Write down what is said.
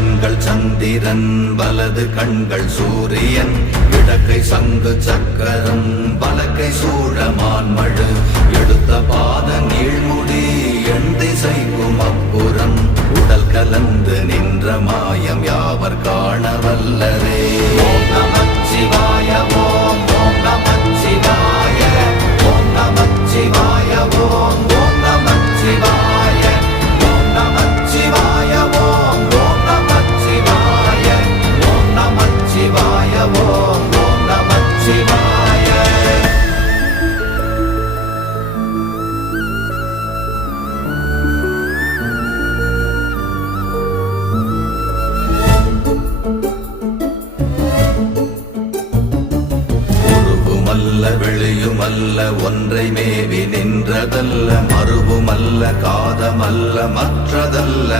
கண்கள் சந்திரன் வலது கண்கள் சூரியன் இடக்கை சங்கு சக்கரம் வலக்கை சூழமான் மழு எடுத்த பாத நீழ்முடி எண் திசைக்கும் அப்புறம் உடல் கலந்து நின்ற மாயம் யாவர் காண வல்லரே. ஓம் நமச்சிவாய ஓம் ஓம் நமச்சிவாய ஓம் நமச்சிவாய ஓம் ஓம் நமச்சிவாய ஓம் நமச்சிவாய ஓம் ஓம் நமச்சிவாய ஓம் நமச்சிவாய ஓம் ஓம் நமச்சிவாய. உருவுமல்ல வெளியுமல்ல ஒன்றை மேவி நின்றதல்ல மறுவுமல்ல காதமல்ல மற்றதல்ல